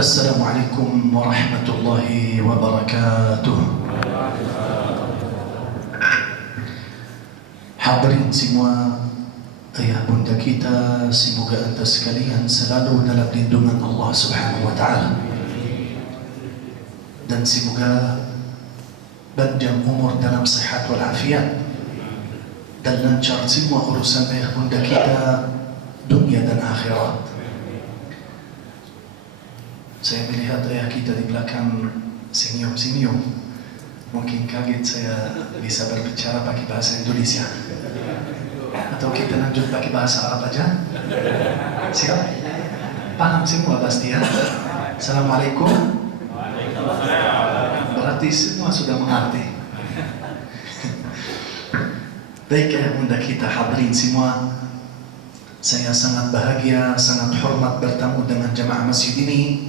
Assalamualaikum warahmatullahi wabarakatuh. Hadirin semua, ayah bunda kita, semoga anda sekalian selalu dalam lindungan Allah Subhanahu wa Ta'ala, dan semoga panjang umur dalam sehat walafiat, dan lancar semua urusan ayah bunda kita dunia dan akhirat. Saya melihat ayah kita di belakang senyum-senyum. Mungkin kaget saya bisa berbicara pakai bahasa Indonesia. Atau kita lanjut pakai bahasa Arab aja? Siap? Paham semua pasti ya? Assalamualaikum. Berarti semua sudah mengerti. Baik ayah bunda kita, hadirin semua, saya sangat bahagia, sangat hormat bertemu dengan jemaah masjid ini.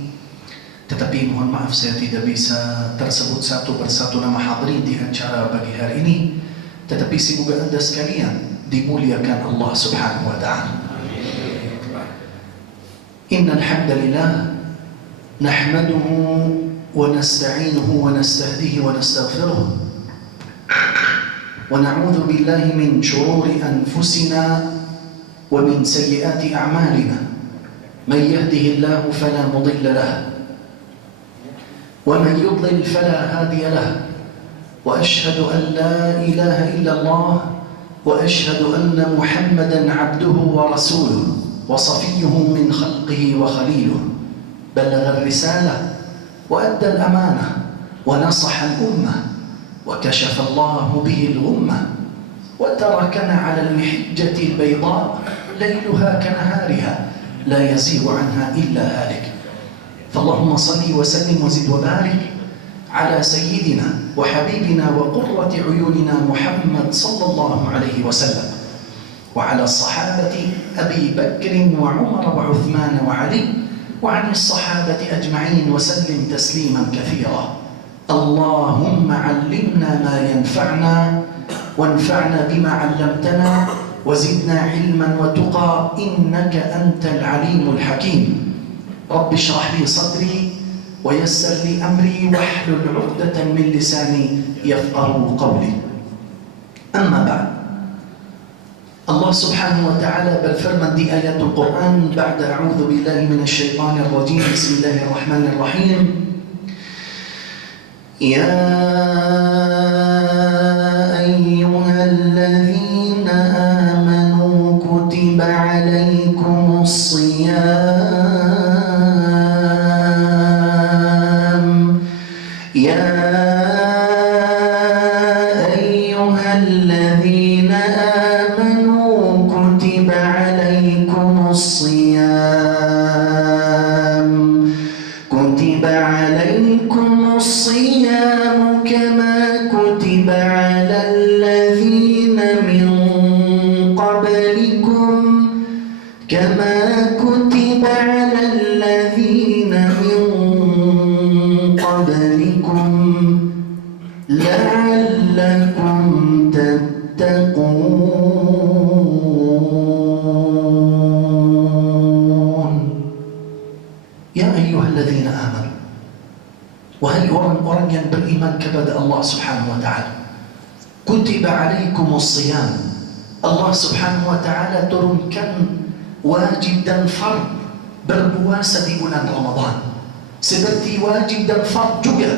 Tetapi mohon maaf saya tidak bisa tersebut satu persatu nama hadirin di acara pagi hari ini. Tetapi semoga anda sekalian dimuliakan Allah Subhanahu wa Ta'ala. Innal hamdalillah nahmaduhu wa nasta'inuhu wa nastahdihi wa nastaghfiruh wa na'udzu billahi min shururi anfusina wa min sayyiati a'malina. Man yahdihillahu fala mudilla lahu ومن يضلل فلا هادي له وأشهد أن لا إله إلا الله وأشهد أن محمدا عبده ورسوله وصفيه من خلقه وخليله بلغ الرسالة وأدى الأمانة ونصح الأمة وكشف الله به الغمة وتركنا على المحجة البيضاء ليلها كنهارها لا يزيغ عنها إلا هالك. فاللهم صل وسلم وزد وبارك على سيدنا وحبيبنا وقرة عيوننا محمد صلى الله عليه وسلم وعلى الصحابة أبي بكر وعمر وعثمان وعلي وعن الصحابة أجمعين وسلم تسليما كثيرا. اللهم علمنا ما ينفعنا وانفعنا بما علمتنا وزدنا علما وتقى إنك أنت العليم الحكيم. رب اشرح لي صدري ويسر لي أمري واحلل عقدة من لساني يفقهوا قولي. أما بعد، الله سبحانه وتعالى بالفرمان دي آيات القرآن بعد أعوذ بالله من الشيطان الرجيم بسم الله الرحمن الرحيم. يا أيها الذين آمنوا كتب عليكم الصيام wahai orang-orang yang beriman kepada Allah Subhanahu wa Ta'ala, kutiba alaikumus siyam, Allah Subhanahu wa Ta'ala turunkan wajib dan fard berpuasa di bulan Ramadan, seperti wajib dan fard juga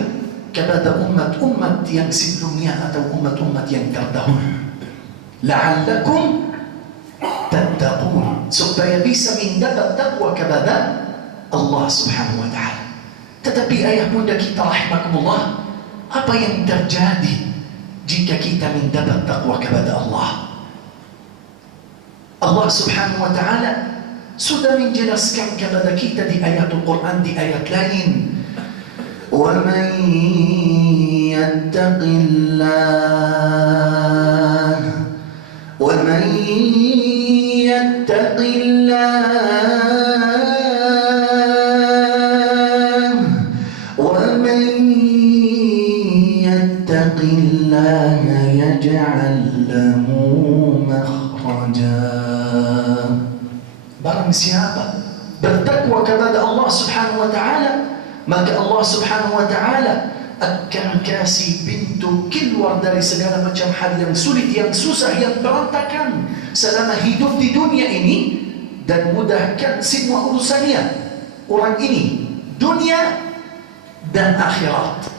kepada umat-umat yang sebelumnya atau umat-umat yang terdahulu, la'allakum tattaqun, supaya bisa mendapat takwa kepada Allah Subhanahu wa Ta'ala. Tetapi ayah bunda kita rahimakumullah, apa yang terjadi jika kita mendapat takwa kepada Allah? Allah Subhanahu wa Ta'ala sudah menjelaskan kepada kita di ayat Al-Quran, di ayat lain, وَمَنْ يَتَّقِ اللَّهَ وَمَنْ يَتَّقِ اللَّهَ يجعل له مخرجا. Barang siapa bertakwa kepada Allah Subhanahu wa Ta'ala, maka Allah Subhanahu wa Ta'ala akan kasih pintu keluar dari segala macam hal yang sulit, yang susah, yang berantakan selama hidup di dunia ini, dan mudahkan semua urusannya orang ini, dunia dan akhirat,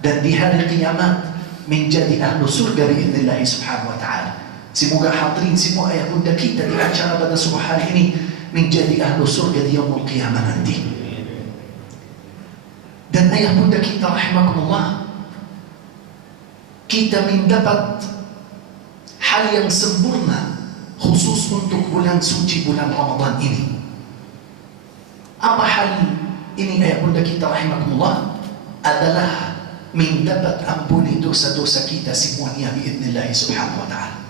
dan di hari kiamat menjadi ahlu surga biiznillah subhanahu wa ta'ala. Semoga hadirin semua ayah bunda kita di acara pada subuh hari ini menjadi ahlu surga di yaumul qiyamah nanti. Dan ayah bunda kita rahimakumullah, kita mendapat hal yang sempurna khusus untuk bulan suci, bulan Ramadan ini. Apa hal ini ayah bunda kita rahimakumullah? Adalah mendapat ampuni dosa-dosa kita semuanya biiznillah subhanahu wa ta'ala,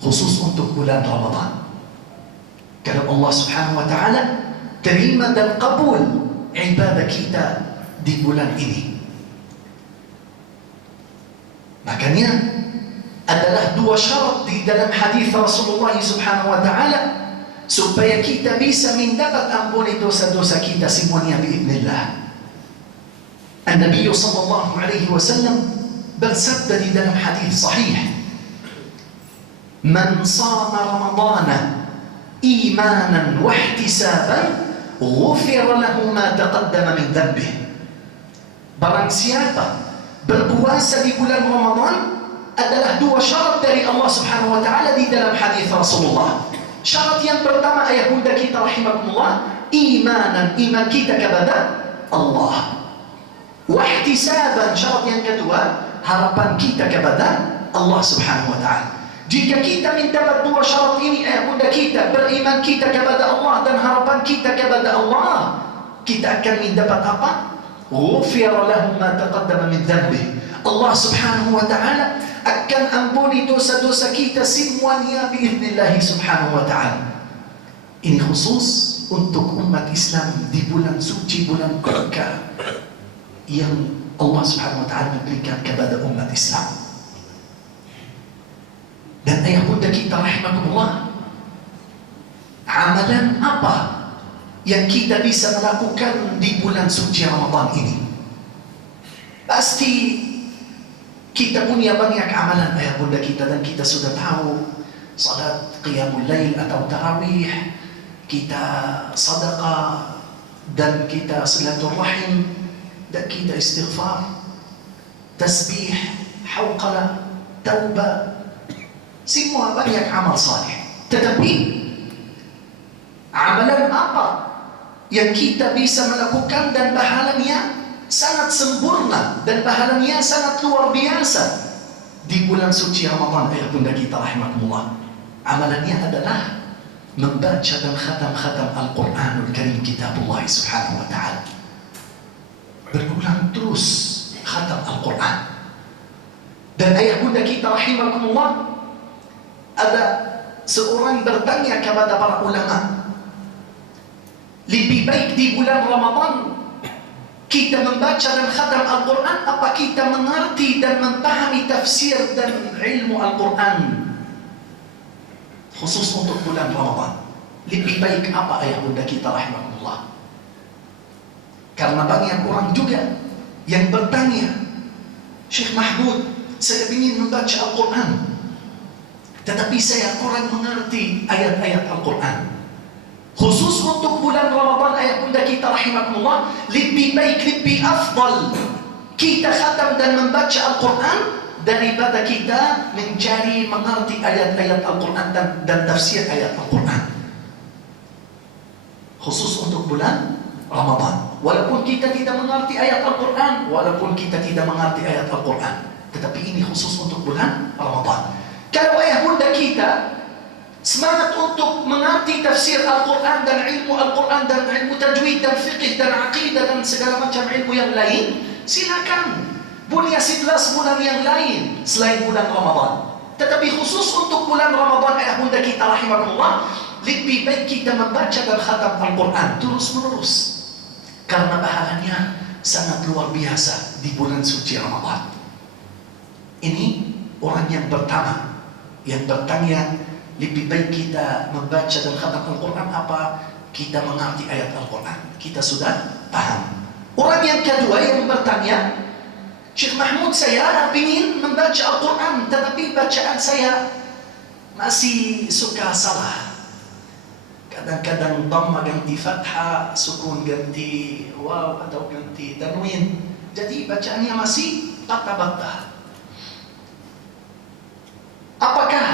khusus untuk bulan Ramadan. Kalau Allah Subhanahu wa Ta'ala terima dan kabul ibadah kita di bulan ini, makanya adalah dua syarat di dalam hadis Rasulullah Subhanahu wa Ta'ala supaya kita bisa mendapat ampuni dosa-dosa kita semuanya biiznillah. An-Nabi sallallahu alaihi wasallam bersabda di dalam hadis sahih, "Man shama Ramadana imanan wa ihtisaban ghufira lahu ma taqaddama min dhanbihi." Barang siapa berpuasa di bulan Ramadan, adalah dua syarat dari Allah Subhanahu wa Ta'ala di dalam hadis Rasulullah. Syarat yang pertama ayah bunda kita rahimakumullah, imanan, iman kita kepada Allah. Wahtisaban, syarat yang kedua, harapan kita kepada Allah Subhanahu wa Ta'ala. Jika kita mendapat dua syarat ini ayah bunda kita, beriman kita kepada Allah dan harapan kita kepada Allah, kita akan mendapat apa? Ghufira lahu ma taqaddama min dhanbihi. Allah Subhanahu wa Ta'ala akan ampuni dosa-dosa kita semuanya biiznillah subhanahu wa ta'ala. Ini khusus untuk umat Islam di bulan suci, bulan berkah yang Allah Subhanahu wa Ta'ala memberikan kepada umat Islam. Dan ayah bunda kita rahimakumullah, amalan apa yang kita bisa melakukan di bulan suci Ramadan ini? Pasti kita punya banyak amalan ayah bunda kita, dan kita sudah tahu salat qiyamul lail atau tarawih, kita sedekah, dan kita silaturahim, dan kita istighfar, tasbih, hauqalah, taubah, semua banyak amal saleh. Tetapi amalan apa yang kita bisa melakukan dan pahalanya sangat sempurna dan pahalanya sangat luar biasa di bulan suci Ramadan ayah bunda kita rahimakumullah? Amalannya adalah membaca dan khatam-khatam Al-Quranul Karim, kitabullah Subhanahu wa Ta'ala. Berulang terus khatam Al-Quran. Dan ayah bunda kita rahimakumullah, ada seorang bertanya kepada para ulama, lebih baik di bulan Ramadan kita membaca dan khatam Al-Quran, apa kita mengerti dan memahami tafsir dan ilmu Al-Quran khusus untuk bulan Ramadan? Lebih baik apa ayah bunda kita rahimahullah? Karena banyak orang juga yang bertanya, Syekh Mahmud, saya ingin membaca Al-Quran, tetapi saya kurang mengerti ayat-ayat Al-Quran. Khusus untuk bulan Ramadan ayah bunda kita rahimakumullah, lebih baik, lebih afdal kita khatam dan membaca Al-Quran daripada kita mencari mengerti ayat-ayat Al-Quran dan tafsir ayat Al-Quran. Khusus untuk bulan Ramadan, walaupun kita tidak mengerti ayat Al-Quran, walaupun kita tidak mengerti ayat Al-Quran, tetapi ini khusus untuk bulan Ramadan. Kalau ayah bunda kita semangat untuk mengerti tafsir Al-Quran dan ilmu Al-Quran dan ilmu tajwid dan fiqh dan aqidah dan segala macam ilmu yang lain, silakan punya 11 bulan yang lain selain bulan Ramadan. Tetapi khusus untuk bulan Ramadan ayah bunda kita rahimakumullah, lebih baik kita membaca dan khatam Al-Quran terus menerus, karena pahalanya sangat luar biasa di bulan suci Ramadan. Ini orang yang pertama yang bertanya, lebih baik kita membaca dan khatam Al-Quran apa kita mengerti ayat Al-Quran, kita sudah paham. Orang yang kedua yang bertanya, Syekh Mahmud, saya ingin membaca Al-Quran, tetapi bacaan saya masih suka salah. Kadang-kadang dhamma ganti fathah, sukun ganti waw atau ganti tanwin. Jadi bacaannya masih patah-patah. Apakah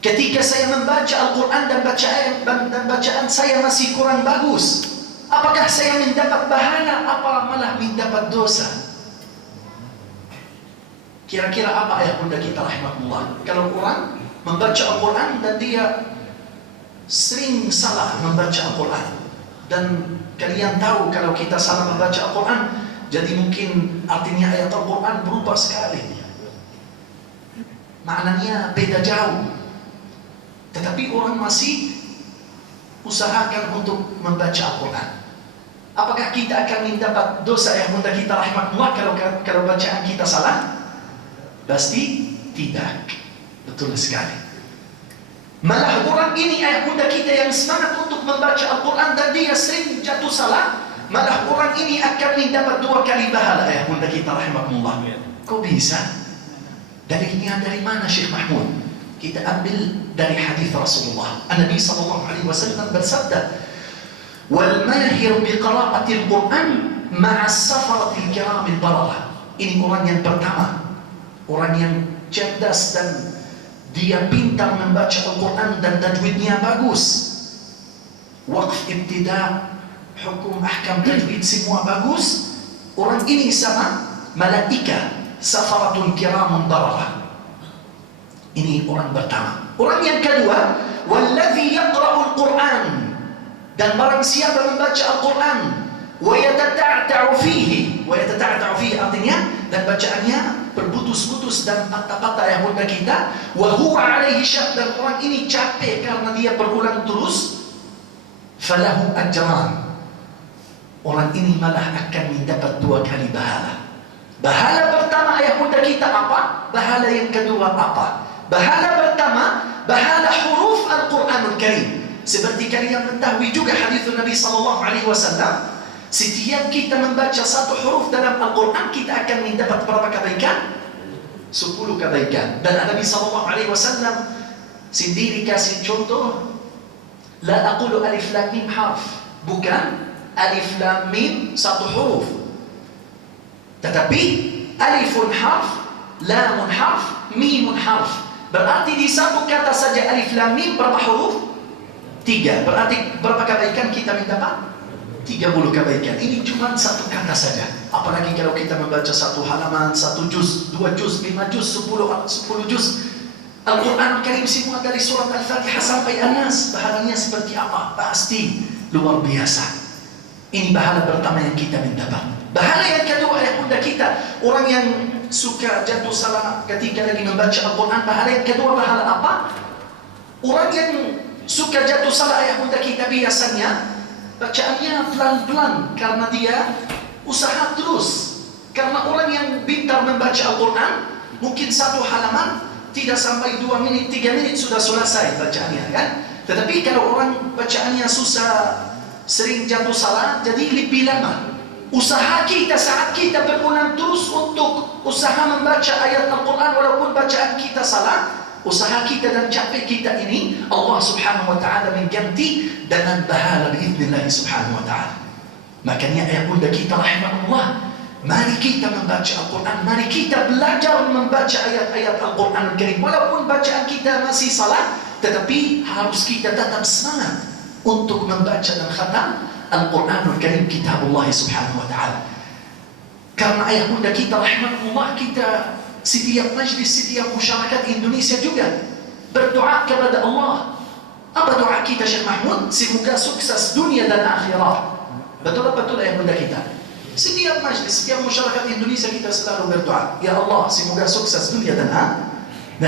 ketika saya membaca Al-Quran dan bacaan saya masih kurang bagus, apakah saya mendapat pahala apa malah mendapat dosa? Kira-kira apa ayat bunda kita rahimahullah? Kalau orang membaca Al-Quran dan dia sering salah membaca Al-Quran, dan kalian tahu kalau kita salah membaca Al-Quran, jadi mungkin artinya ayat Al-Quran berubah sekali, maknanya beda jauh, tetapi orang masih usahakan untuk membaca Al-Quran. Apakah kita akan mendapat dosa yang bunda kita rahimahullah kalau bacaan kita salah? Pasti tidak. Betul sekali. Malah orang ini ayah bunda kita yang semangat untuk membaca Al-Quran dan dia sering jatuh salah, malah orang ini akan mendapat 2 kali pahala ayah bunda kita rahimahullah. Kok bisa? Dalilnya dari mana Syekh Mahmud? Kita ambil dari hadis Rasulullah. Nabi SAW bersabda, "Wal mahir bi qira'atil Quran ma'a safaratil kiramil bararah." Ini orang yang pertama, orang yang cerdas dan dia pintar membaca Al-Quran dan tajwidnya bagus. Waqf ibtida, hukum ahkam tajwid semua bagus. Orang ini sama malaika safaratul kiramun bararah. Ini orang pertama. Orang yang kedua, walladzi yaqra'ul Qur'an, dan barang siapa membaca Al-Quran wa yatata'ta'u fihi, artinya dan bacaannya berputus-putus dan patah-patah yang bunda kita, wa huwa alaihi syaq, dan orang ini capek karena dia berulang terus, falahu ajran, orang ini malah akan mendapat 2 kali pahala. Pahala pertama ayah bunda kita apa? Pahala yang kedua apa? Pahala pertama, pahala huruf Al-Quranul Karim. Seperti kalian mengetahui juga hadis Nabi SAW, setiap kita membaca 1 huruf dalam Al-Quran, kita akan mendapat berapa kebaikan? 10 kebaikan. Dan Nabi SAW sendiri kasih contoh, la aqulu alif lam mim harf, bukan alif lam mim 1 huruf, tetapi alifun harf, lamun harf, mimun harf. Berarti di 1 kata saja alif lam mim berapa huruf? 3. Berarti berapa kebaikan kita mendapat? 30 kebaikan. Ini cuma 1 kata saja. Apalagi kalau kita membaca 1 halaman, 1 juz, 2 juz, 5 juz, 10 juz Al-Quran Karim semua dari surat Al-Fatihah sampai An-Nas, pahalanya seperti apa? Pasti luar biasa. Ini pahala pertama yang kita mendapat. Pahala yang kedua yang bunda kita, orang yang suka jatuh salah ketika lagi membaca Al-Quran, pahala yang kedua pahala apa? Orang yang suka jatuh salah ayah bunda kita biasanya bacaannya pelan-pelan karena dia usaha terus. Karena orang yang pintar membaca Al-Quran, mungkin 1 halaman tidak sampai 2 menit, 3 menit sudah selesai bacaannya, kan? Tetapi kalau orang bacaannya susah, sering jatuh salah, jadi lebih lama. Usaha kita saat kita berulang terus untuk usaha membaca ayat Al-Quran walaupun bacaan kita salah, usaha kita dan capek kita ini Allah subhanahu wa ta'ala mengganti dengan pahala biiznillah subhanahu wa ta'ala. Makanya ayat bunda kita rahimahullah, mari kita membaca Al-Quran, mari kita belajar membaca ayat-ayat Al-Quran Al-Karim. Walaupun bacaan kita masih salah, tetapi harus kita tetap semangat untuk membaca dan khatam Al-Quran Al-Karim, kitab Allah subhanahu wa ta'ala. Karena ayat bunda kita rahimahullah, kita setiap majlis, setiap masyarakat Indonesia juga berdoa kepada Allah. Apa doa kita Syekh Mahmud? Semoga sukses dunia dan akhirat. Betul-betul ayat bunda kita. Setiap majlis, setiap masyarakat Indonesia kita selalu berdoa, ya Allah, semoga sukses dunia dan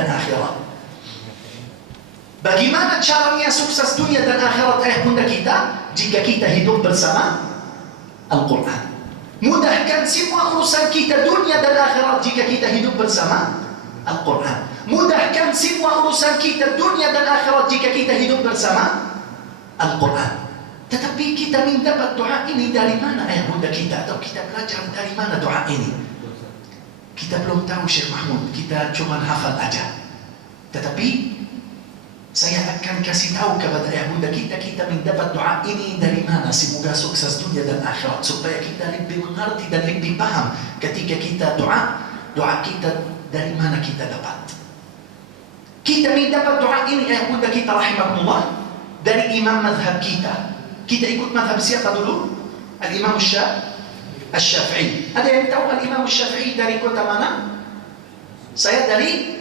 akhirat. Bagaimana caranya sukses dunia dan akhirat ayat bunda kita? Jika kita hidup bersama Al-Quran. Mudahkan semua urusan kita dunia dan akhirat jika kita hidup bersama Al-Quran. Mudahkan semua urusan kita dunia dan akhirat jika kita hidup bersama Al-Quran. Tetapi kita mendapat doa ini dari mana ayah bunda kita? Atau kita belajar dari mana doa ini? Kita belum tahu Syekh Mahmud, kita cuma hafal aja. Tetapi saya akan kasih tahu kepada ayah bunda kita, kita mendapat doa ini dari mana. Semoga sukses dunia dan akhirat, supaya kita lebih mengerti dan lebih paham ketika kita doa kita dari mana kita dapat. Kita mendapat doa ini ayah bunda kita rahimahullah dari imam mazhab kita. Kita ikut mazhab siapa dulu? Al-Imam Syafi'i. Ada yang tahu Al-Imam Syafi'i dari kota mana? Saya dari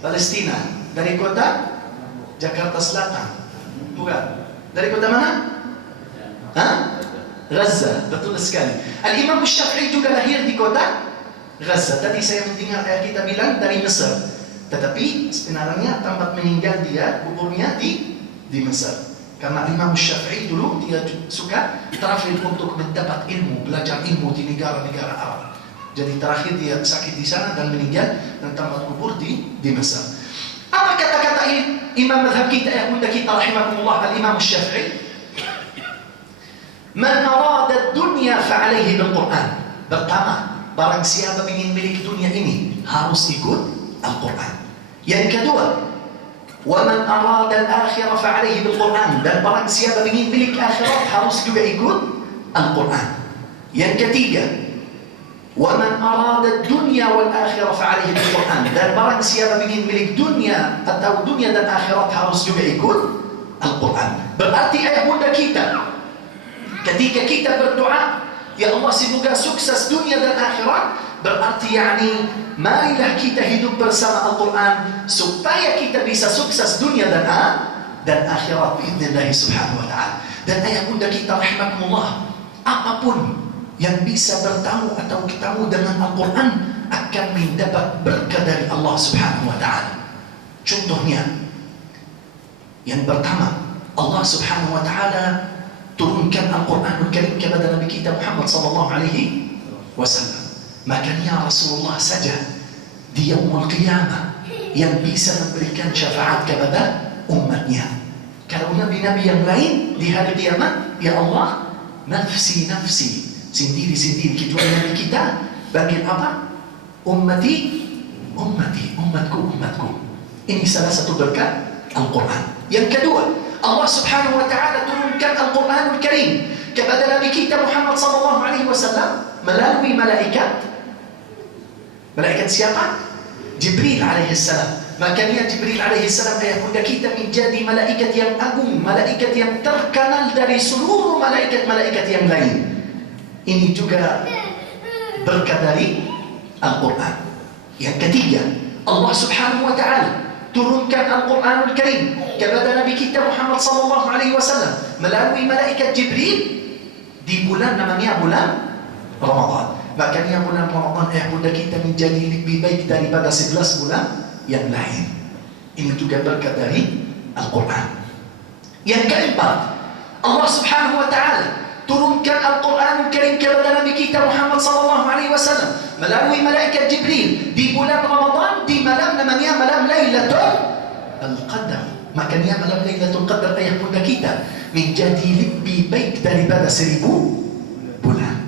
Palestina. Dari kota Jakarta Selatan. Bukan. Dari kota mana? Gaza. Betul sekali. Al-Imam Syafi'i juga lahir di kota Gaza. Tadi saya mendengar ayah kita bilang dari Mesir. Tetapi sebenarnya tempat meninggal dia, kuburnya di Mesir. Karena Imam Syafi'i dulu dia suka terakhir untuk mendapat ilmu, belajar ilmu di negara-negara Arab. Jadi terakhir dia sakit di sana dan meninggal dan tempat kubur di Mesir. Apa kata-kata imam mazhab kita yang bunda kita rahimahullah Al-Imam Syafi'i? Man arada dunya fa'alaihi bil-Quran. Pertama, barang siapa ingin milik dunia ini harus ikut Al-Quran. Yang kedua, وَمَنْ أَرَادَ الْآخِرَ فَعَلَيْهِ بِالْقُرْآنِ. Dan barang siapa ingin milik akhirat harus juga ikut Al-Quran. Yang ketiga, وَمَنْ أَرَادَ الدُّنْيَا وَالْآخِرَ فَعَلَيْهِ بِالْقُرْآنِ. Dan barang siapa ingin milik dunia atau dunia dan akhirat harus juga ikut Al-Quran. Berarti ayah bunda kita, ketika kita berdoa, ya Allah semoga sukses dunia dan akhirat, berarti marilah kita hidup bersama Al-Quran supaya kita bisa sukses dunia dan akhirat biidznillah subhanahu wa ta'ala. Dan ayah bunda kita rahimahumullah, apapun yang bisa bertamu atau ketemu dengan Al-Quran akan mendapat berkah dari Allah subhanahu wa ta'ala. Contohnya, yang pertama, Allah subhanahu wa ta'ala turunkan Al-Quranul Karim kepada Nabi kita Muhammad sallallahu alaihi wasallam. Makanya Rasulullah saja di yaumul qiyamah yang bisa memberikan syafaat kepada umatnya. Kalau nabi-nabi yang lain di hari kiamat, ya Allah, nafsi, sendiri, kecuali Nabi kita bagian apa? Umatku. Ini salah satu berkat Al-Quran. Yang kedua, Allah subhanahu wa ta'ala turunkan Al-Quranul Karim kepada Nabi kita Muhammad sallallahu alaihi wasallam melalui malaikat. Malaikat siapa? Jibril alaihissalam. Makanya Jibril alaihissalam ayah bunda kita menjadi malaikat yang agung, malaikat yang terkenal dari seluruh malaikat-malaikat yang lain. Ini juga berkat dari Al-Quran. Yang ketiga, Allah subhanahu wa ta'ala turunkan Al-Quranul Karim kepada Nabi kita Muhammad sallallahu alaihi wasallam melalui malaikat Jibril di bulan namanya bulan Ramadan. Makanya bulan Ramadan ayah bunda kita menjadi lebih baik daripada 11 bulan yang lain. Ini juga berkat dari Al-Quran. Yang keempat, Allah subhanahu wa ta'ala turunkan Al-Quranul Karim kepada Nabi kita Muhammad sallallahu alaihi wasallam melalui malaikat Jibril di bulan Ramadan di malam namanya malam Lailatul Qadar. Makanya malam Lailatul Qadar ayah bunda kita menjadi lebih baik daripada 1000 bulan.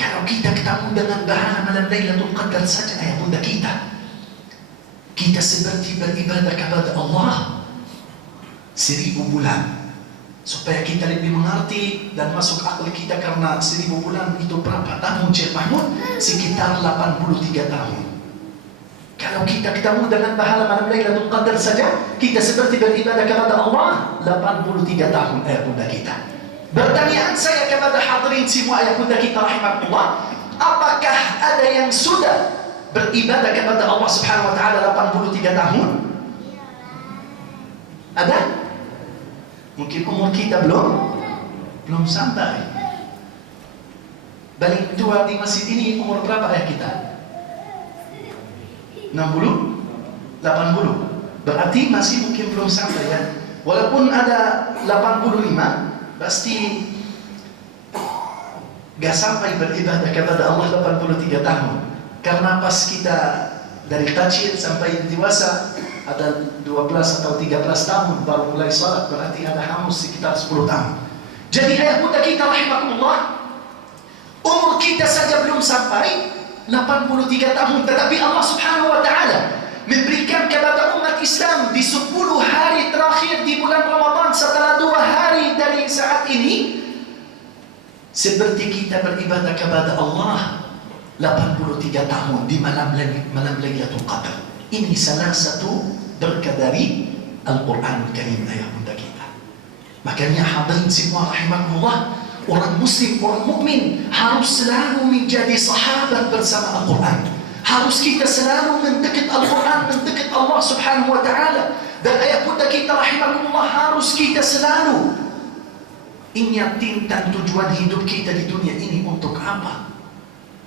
Kalau kita ketemu dengan bahala malam Lailatul Qadar saja ayah bunda kita seperti beribadah kepada Allah 1000 bulan. Supaya kita lebih mengerti dan masuk akal kita, karena 1000 bulan itu berapa tahun Syekh Mahmud? Sekitar 83 tahun. Kalau kita ketemu dengan bahala malam Lailatul Qadar saja, kita seperti beribadah kepada Allah 83 tahun ayah bunda kita. Pertanyaan saya kepada hadirin semua ayah bunda kita rahimahullah, apakah ada yang sudah beribadah kepada Allah subhanahu wa ta'ala 83 tahun? Ada? Mungkin umur kita belum sampai. Paling tua di masjid ini umur berapa ya kita? 60? 80? Berarti masih mungkin belum sampai ya. Walaupun ada 85, pasti gak sampai beribadah kepada Allah 83 tahun. Karena pas kita dari kecil sampai dewasa ada 12 atau 13 tahun baru mulai salat, berarti ada hangus sekitar 10 tahun. Jadi ayah muda kita rahimakumullah, umur kita saja belum sampai 83 tahun, tetapi Allah subhanahu wa ta'ala memberikan kepada umat Islam di 10 hari terakhir di bulan Ramadan, setelah 2 hari dari saat ini, seperti kita beribadah kepada Allah 83 tahun di malam Lailatul Qadar. Ini salah satu berkah dari Al-Quranul Karim, ayah bunda kita. Makanya hadirin semua rahimakumullah, orang muslim, orang mukmin harus selalu menjadi sahabat bersama Al-Quran. Harus kita selalu mendekat Al-Quran, mendekat Allah subhanahu wa ta'ala. Dan ayah bunda kita rahimakumullah, harus kita selalu ingat tentang tujuan hidup kita di dunia ini untuk apa.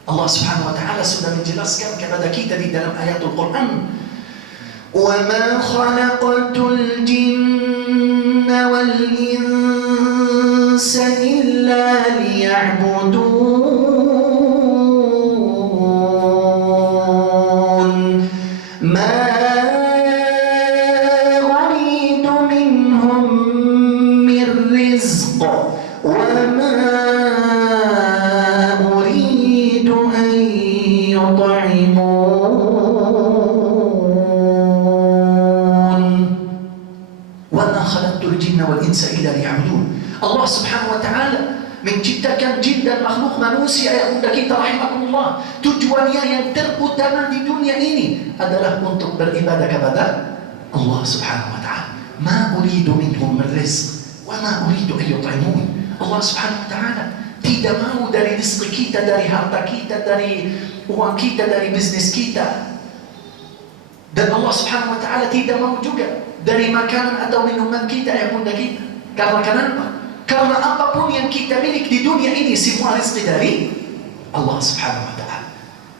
Allah subhanahu wa ta'ala sudah menjelaskan kepada kita di dalam ayatul Quran, وَمَا خَلَقْتُ الْجِنَّ وَالْإِنسَ إِلَّا لِيَعْبُدُونَ مَا أُرِيدُ مِنْهُمْ مِنْ رِزْقٍ وَمَا أُرِيدُ أَنْ يُطْعِمُونَ wal insa illa liya'budun. Allah subhanahu wa ta'ala menciptakan jin dan makhluk manusia, ayah bunda kita rahimakumullah. Tujuannya yang terutama di dunia ini adalah untuk beribadah kepada Allah subhanahu wa ta'ala. Ma uridu minhum min rizq wa ma uridu an yut'imun. Allah subhanahu wa ta'ala tidak mau dari rezeki kita, dari harta kita, dari uang kita, dari bisnis kita. Dan Allah subhanahu wa ta'ala tidak mau juga dari makanan atau minuman kita, ya bunda kita. Karena kenapa? Karena apapun yang kita miliki di dunia ini semua rezeki dari Allah subhanahu wa ta'ala.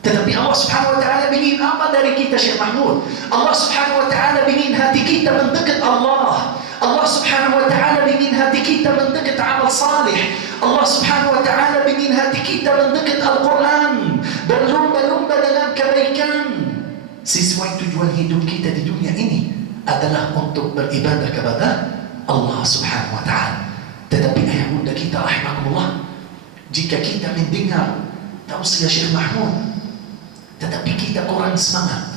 Tetapi Allah subhanahu wa ta'ala ingin apa dari kita, Syekh Mahmud? Allah subhanahu wa ta'ala ingin hati kita mendekat Allah. Allah subhanahu wa ta'ala ingin hati kita mendekat amal salih. Allah subhanahu wa ta'ala ingin hati kita mendekat Al-Quran, berlomba-lomba dalam kebaikan. Sesuai tujuan hidup kita di dunia ini adalah untuk beribadah kepada Allah subhanahu wa ta'ala. Tetapi ayah bunda kita rahimakumullah, jika kita mendengar tausiah Syekh Mahmud tetapi kita kurang semangat,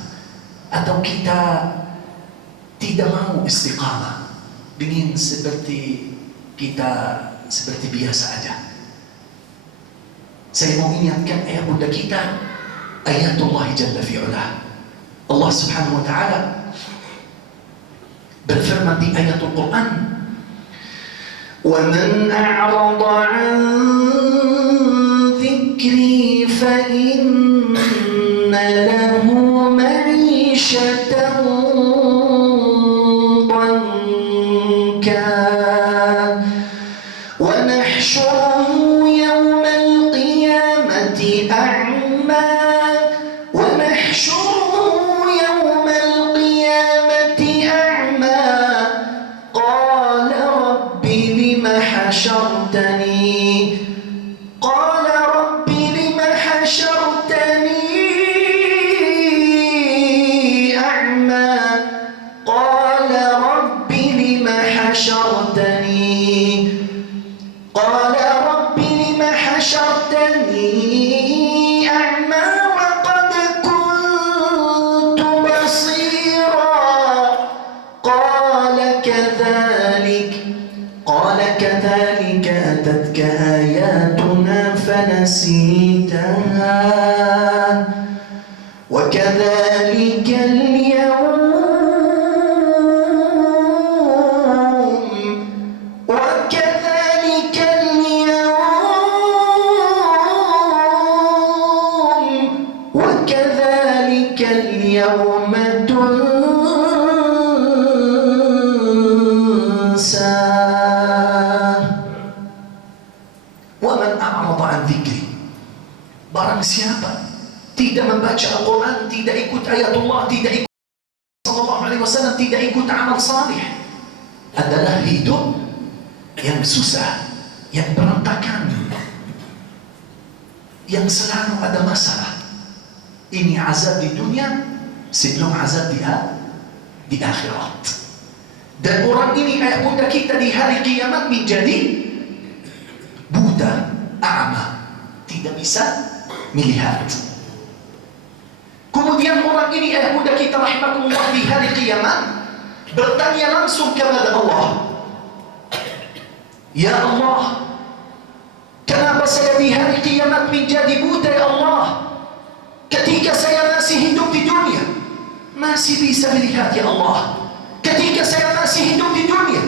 atau kita tidak mau istiqamah, ingin seperti kita seperti biasa aja, saya mau ingatkan ayah bunda kita ayatullah jalla fi'ulah. Allah subhanahu wa ta'ala berfirman di ayatul Quran, وَمَنْ أَعْرَضَ عَنْ ذِكْرِي فَإِنَّ لَهُ مَعِيشَةً ضَنْكًا وَنَحْشُرُهُ يَوْمَ الْقِيَامَةِ أَعْمَى نسيتها وكذلك اليوم تنسى ومن أعرض عن ذكري. Barang siapa tidak membaca Al-Quran, tidak ikut ayatullah, tidak ikut sallallahu alaihi wasallam, tidak ikut amal salih, adalah hidup yang susah, yang berantakan, yang selalu ada masalah. Ini azab di dunia sebelum azab di di akhirat. Dan orang ini ayah bunda kita di hari kiamat menjadi buta, a'ma, tidak bisa melihat. Kemudian orang ini ayah bunda kita rahimakumullah di hari kiamat bertanya langsung kepada Allah, ya Allah, kenapa saya di hari kiamat menjadi buta ya Allah? Ketika saya masih hidup di dunia masih bisa melihat ya Allah. Ketika saya masih hidup di dunia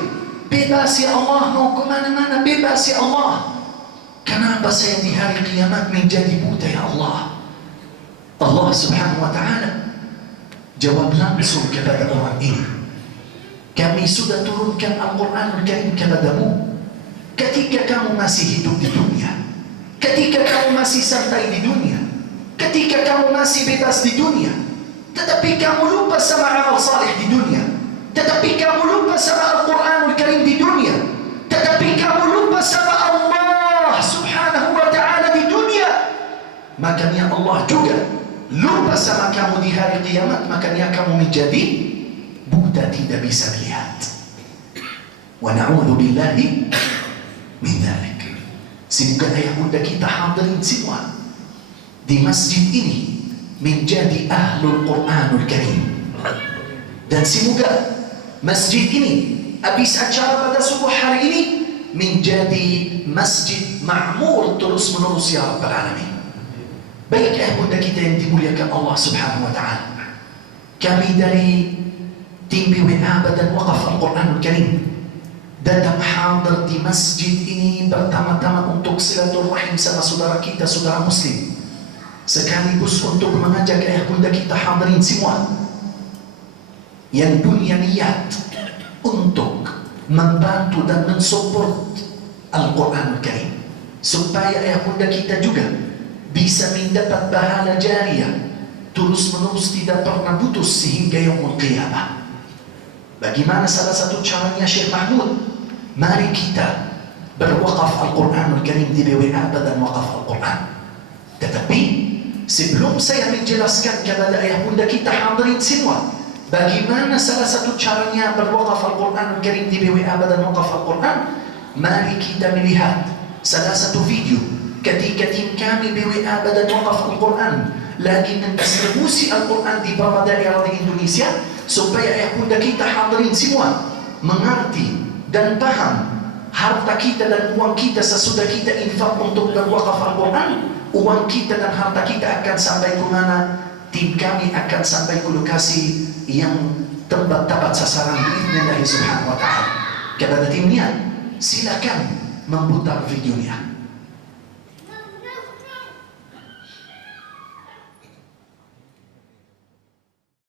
bebas ya Allah, mau kemana-mana bebas ya Allah. Kenapa saya di hari kiamat menjadi buta ya Allah? Allah subhanahu wa ta'ala jawab langsung kepada orang ini, kami sudah turunkan Al-Quranul Karim kepadamu ketika kamu masih hidup di dunia, ketika kamu masih santai di dunia, ketika kamu masih bebas di dunia. Tetapi kamu lupa sama amal saleh di dunia, tetapi kamu lupa sama Al-Quranul Karim di dunia, tetapi kamu lupa sama Allah subhanahu wa ta'ala di dunia. Makanya Allah juga lupa sama kamu di hari kiamat. Makanya kamu menjadi buta, tidak bisa melihat. Wa na'udzu billahi min dzalik. Semoga ayah bunda kita hadirin semua di masjid ini menjadi ahlul Quranul Karim. Dan semoga masjid ini habis acara pada subuh hari ini menjadi masjid makmur terus menerus ya Rabbal Alamin. Baik ayah bunda kita yang dimuliakan Allah subhanahu wa ta'ala, kami dari tim BWA Badan Waqaf Al-Quranul Karim datang hadir di masjid ini pertama-tama untuk silaturahim sama saudara kita, saudara muslim, sekaligus untuk mengajak ayah bunda kita hadirin semua yang punya niat untuk membantu dan mensupport Al-Quranul Karim supaya ayah bunda kita juga bisa mendapat pahala jariah terus menerus tidak pernah putus sehingga yaumul qiyamah. Bagaimana salah satu caranya Syekh Mahmud? Mari kita berwakaf Al-Quranul Karim di BWA Badan Waqaf Al-Quran. Tetapi sebelum saya menjelaskan kepada ayah bunda kita hadirin semua bagaimana salah satu caranya berwakaf Al-Quranul Karim di BWA Badan Waqaf Al-Quran, mari kita melihat salah satu video ketika tim kami BWA Badan Waqaf Al-Quran lagi mendistribusi Al-Quran di beberapa daerah di Indonesia supaya ayah bunda kita hadirin semua mengerti dan paham harta kita dan uang kita sesudah kita infak untuk berwakaf Al-Quran, uang kita dan harta kita akan sampai ke mana? Tim kami akan sampai ke lokasi yang tepat sasaran biidznillah subhanahu wa ta'ala. Kepada timnya silakan memutar videonya.